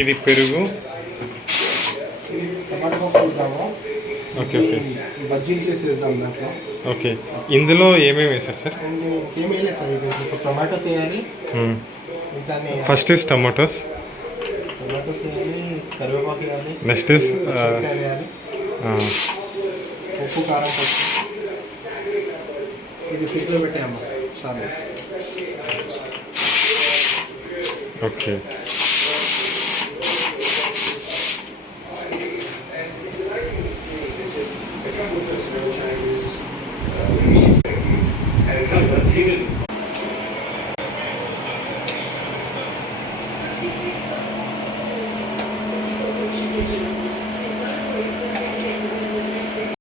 ఇది పెరుగు, టమాటా పప్పు వేద్దాము. ఓకే ఓకే బజ్జీలు చేసేద్దాం దాంట్లో. ఓకే, ఇందులో ఏమేమి వేస్తారు సార్? ఏమీ లేదు సార్, ఇది ఇప్పుడు టమాటోస్ వేయాలి. దాన్ని ఫస్ట్ ఇస్ టమాటోస్ వేయాలి, కరివేపాకు వేయాలి, నెక్స్ట్ ఇస్ వేయాలి, ఉప్పు కారం పసుపు. ఇది ఫ్రిడ్జ్లో పెట్టాయమ్మ చాలా. ఓకే. and